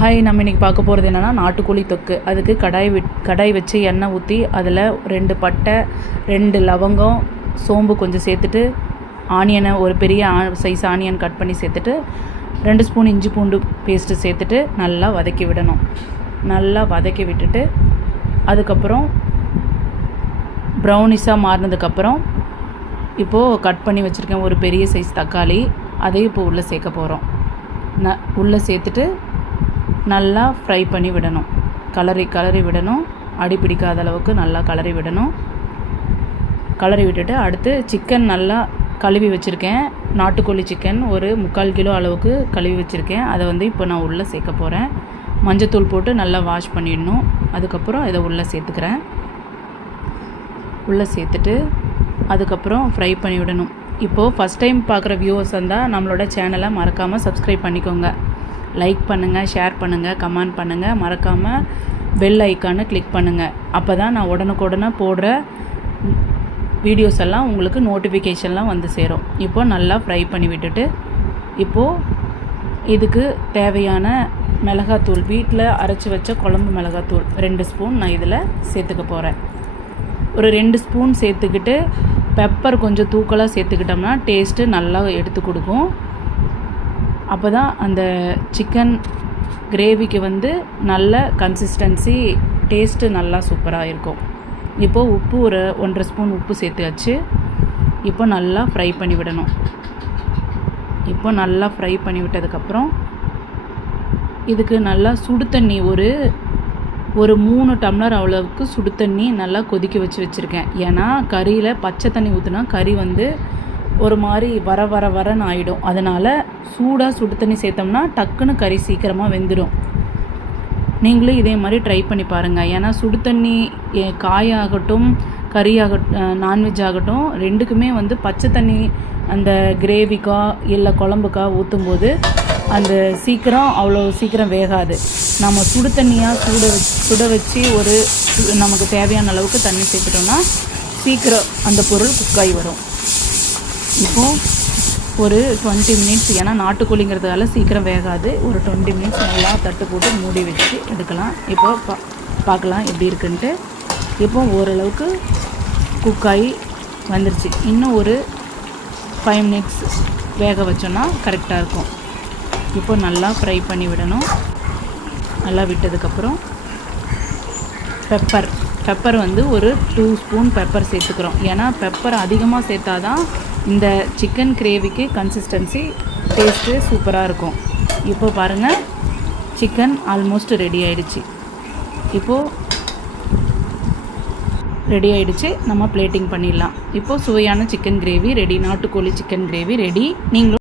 Hi, நம்ம இன்றைக்கி பார்க்க போகிறது என்னென்னா நாட்டுக்கோழி தொக்கு. அதுக்கு கடாய் வச்சு எண்ணெய் ஊற்றி அதில் 2 பட்டை, 2 லவங்கம், சோம்பு கொஞ்சம் சேர்த்துட்டு, ஆனியனை ஒரு பெரிய சைஸ் ஆனியன் கட் பண்ணி சேர்த்துட்டு, 2 ஸ்பூன் இஞ்சி பூண்டு பேஸ்ட்டு சேர்த்துட்டு நல்லா வதக்கி விடணும். நல்லா வதக்கி விட்டுட்டு அதுக்கப்புறம் ப்ரௌனிஷாக மாறினதுக்கப்புறம் இப்போது கட் பண்ணி வச்சுருக்கேன் ஒரு பெரிய சைஸ் தக்காளி. அதையும் இப்போ உள்ளே சேர்க்க போகிறோம். உள்ளே சேர்த்துட்டு நல்லா ஃப்ரை பண்ணி விடணும். கலரி விடணும். அடி பிடிக்காத அளவுக்கு நல்லா கலரி விடணும். கலரி விட்டுட்டு அடுத்து சிக்கன் நல்லா கழுவி வச்சுருக்கேன். நாட்டுக்கோழி சிக்கன் ஒரு 3/4 கிலோ அளவுக்கு கழுவி வச்சுருக்கேன். அதை இப்போ நான் உள்ளே சேர்க்க போகிறேன். மஞ்சத்தூள் போட்டு நல்லா வாஷ் பண்ணிடணும். அதுக்கப்புறம் இதை உள்ளே சேர்த்துக்கிறேன். உள்ளே சேர்த்துட்டு அதுக்கப்புறம் ஃப்ரை பண்ணி விடணும். இப்போது ஃபஸ்ட் டைம் பார்க்குற வியூவர்ஸ் இருந்தால் நம்மளோட சேனலை மறக்காமல் சப்ஸ்கிரைப் பண்ணிக்கோங்க. லைக் பண்ணுங்கள், ஷேர் பண்ணுங்கள், கமெண்ட் பண்ணுங்கள். மறக்காமல் பெல் ஐக்கானை கிளிக் பண்ணுங்கள். அப்போ தான் நான் உடனுக்குடனே போடுற வீடியோஸ் எல்லாம் உங்களுக்கு நோட்டிஃபிகேஷன்லாம் வந்து சேரும். இப்போது நல்லா ஃப்ரை பண்ணி விட்டுட்டு இப்போது இதுக்கு தேவையான மிளகாத்தூள், வீட்டில் அரைச்சி வச்ச குழம்பு மிளகாத்தூள் 2 ஸ்பூன் நான் இதில் சேர்த்துக்க போகிறேன். ஒரு 2 ஸ்பூன் சேர்த்துக்கிட்டு பெப்பர் கொஞ்சம் தூக்கலாக சேர்த்துக்கிட்டோம்னா டேஸ்ட்டு நல்லா எடுத்து கொடுக்கும். அப்போ தான் அந்த சிக்கன் கிரேவிக்கு நல்ல கன்சிஸ்டன்சி, டேஸ்ட்டு நல்லா சூப்பராக இருக்கும். இப்போது உப்பு ஒரு 1.5 ஸ்பூன் உப்பு சேர்த்தாச்சு. இப்போ நல்லா ஃப்ரை பண்ணி விடணும். இப்போ நல்லா ஃப்ரை பண்ணி விட்டதுக்கப்புறம் இதுக்கு நல்லா சுடு தண்ணி ஒரு 3 டம்ளர் அவ்வளவுக்கு சுடு தண்ணி நல்லா கொதிக்க வச்சுருக்கேன். ஏன்னா கறியில் பச்சை தண்ணி ஊற்றினா கறி ஒரு மாதிரி வரன்னு ஆகிடும். அதனால் சூடாக சுடு தண்ணி சேர்த்தோம்னா டக்குன்னு கறி சீக்கிரமாக வெந்துடும். நீங்களும் இதே மாதிரி ட்ரை பண்ணி பாருங்கள். ஏன்னா சுடு தண்ணி காயாகட்டும், கறியாகட்டும், நான்வெஜ் ஆகட்டும், ரெண்டுக்குமே பச்சை தண்ணி அந்த கிரேவிக்கா இல்லை குழம்புக்கா ஊற்றும்போது அந்த அவ்வளோ சீக்கிரம் வேகாது. நம்ம சுடு தண்ணியாக சுட வச்சு நமக்கு தேவையான அளவுக்கு தண்ணி சேர்த்துட்டோம்னா சீக்கிரம் அந்த பொருள் குக்காகி வரும். இப்போது ஒரு 20 மினிட்ஸ், ஏன்னா நாட்டுக்கோழிங்கிறதுனால சீக்கிரம் வேகாது, ஒரு 20 மினிட்ஸ் நல்லா தட்டு போட்டு மூடி வச்சு எடுக்கலாம். இப்போ பார்க்கலாம் எப்படி இருக்குன்ட்டு. இப்போ ஓரளவுக்கு குக்காகி வந்துருச்சு. இன்னும் ஒரு 5 மினிட்ஸ் வேக வச்சோன்னா கரெக்டாக இருக்கும். இப்போ நல்லா ஃப்ரை பண்ணி விடணும். நல்லா விட்டதுக்கப்புறம் பெப்பர் ஒரு 2 ஸ்பூன் பெப்பர் சேர்த்துக்கிறோம். ஏன்னா பெப்பர் அதிகமாக சேர்த்தா தான் இந்த சிக்கன் கிரேவிக்கு கன்சிஸ்டன்சி டேஸ்ட்டு சூப்பராக இருக்கும். இப்போ பாருங்கள், சிக்கன் ஆல்மோஸ்ட் ரெடி ஆகிடுச்சு. இப்போது ரெடி ஆகிடுச்சு. நம்ம பிளேட்டிங் பண்ணிடலாம். இப்போது சுவையான சிக்கன் கிரேவி ரெடி. நாட்டுக்கோழி சிக்கன் கிரேவி ரெடி. நீங்களும்